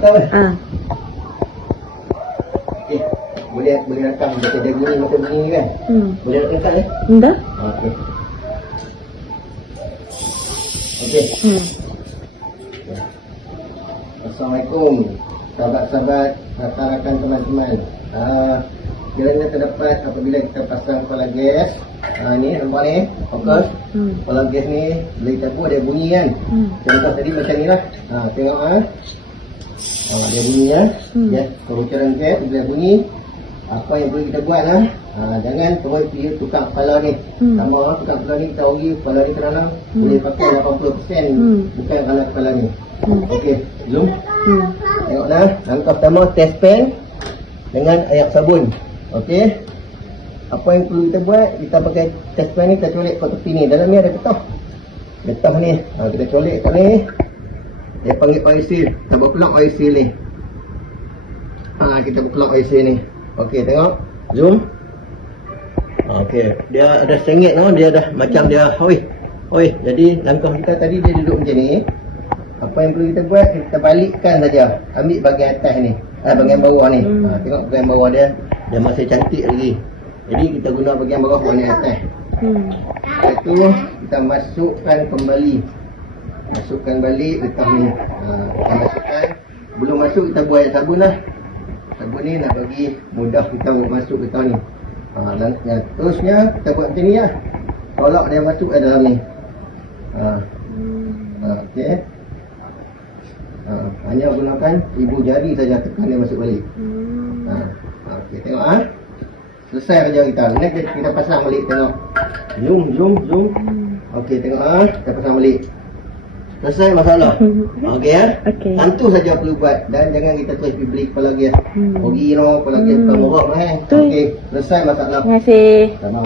tahu. Okey. Boleh rakam macam dia bunyi macam bunyi kan? Boleh rakam ya? Dah. Okey. Okey. Assalamualaikum sahabat-sahabat, rakan-rakan teman-teman. Kiranya terdapat apabila kita pasang kepala gas. Ni nampak ni, fokus. Kepala gas ni bila kita buat dia bunyi kan. Contoh tadi macam ni lah. Tengok dia bunyi ya. Ya, kebocoran gas bila bunyi. Apa yang perlu kita buat lah. Jangan terus pergi tukar kepala ni. Sama tukar kepala ni, kita ori kepala ni terang. Boleh pakai 80%. Bukan kerana kepala ni. Okey, zoom. Tengoklah, langkah pertama test pen dengan air sabun. Okey. Apa yang perlu kita buat, kita pakai test pen ni, kita colek kat tepi ni. Dalam ni ada getah. Getah ni, kita colek kat ni. Dia panggil oil seal. Kita buat plug oil seal ni. Kita plug oil seal ni. Okey, tengok. Zoom. Okey, dia ada sengit tau, dia dah macam dia oi. Jadi langkah kita tadi dia duduk macam ni. Apa yang perlu kita buat, kita balikkan saja. Ambil bahagian atas ni, bahagian bawah ni. Tengok bahagian bawah dia masih cantik lagi. Jadi kita guna bahagian bawah ni atas. Lepas tu kita masukkan kembali. Masukkan balik getah ni. Kita masukkan. Belum masuk kita buat sabun lah. Sabun ni nak bagi mudah kita masuk getah ni. Terusnya kita buat macam ni lah. Tolak dia masuk ke dalam ni. Okey. Hanya gunakan ibu jari saja, tekan dia masuk balik. Okey, tengok selesai kerja kita. Next kita pasang balik, tengok. Zoom. Okey, tengok kita pasang balik. Selesai masalah. Okey Okey. Tentu saja perlu buat dan jangan kita terus pergi beli kepala gas. Rugi kepala gas bukan murah Okey, selesai masalah. Terima kasih. Sama.